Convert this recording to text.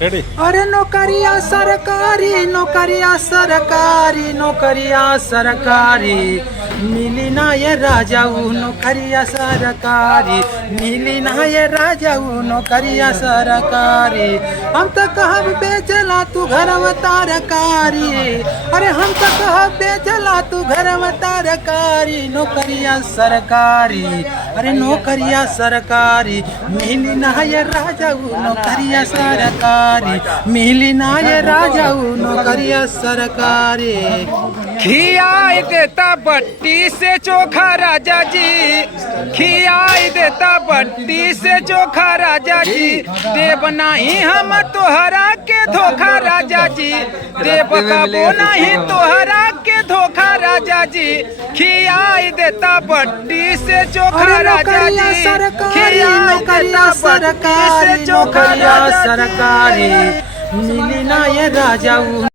Ready. अरे नौकरिया सरकारी, नौकरिया सरकारी, नौकरिया सरकारी, मिली ना ये राजाऊ नौकरिया सरकारी, मिली ना ये राजाऊ नौकरिया सरकारी। हम तो कहब बेचला तू घर में तरकारी, अरे हम तो कहब बेचला तू घर में तरकारी, नौकरिया सरकारी, अरे नौकरिया सरकारी, मिली ना ये राजाऊ नौकरिया सरकारी, मिली ना ये राजाऊ नौकरिया सरकारी। खियाई देता बट्टी से चोखा राजा जी, खियाई देता बट्टी से चोखा राजा जी, देव नहीं हम तोहरा के धोखा राजा जी, देव कबो नहीं तोहरा के धोखा राजा जी, खियाई देता बट्टी से चोखा राजा जी, खियाई देता बट्टी से चोखा राजा जी। सरकारी, मिली ना ये राजाऊ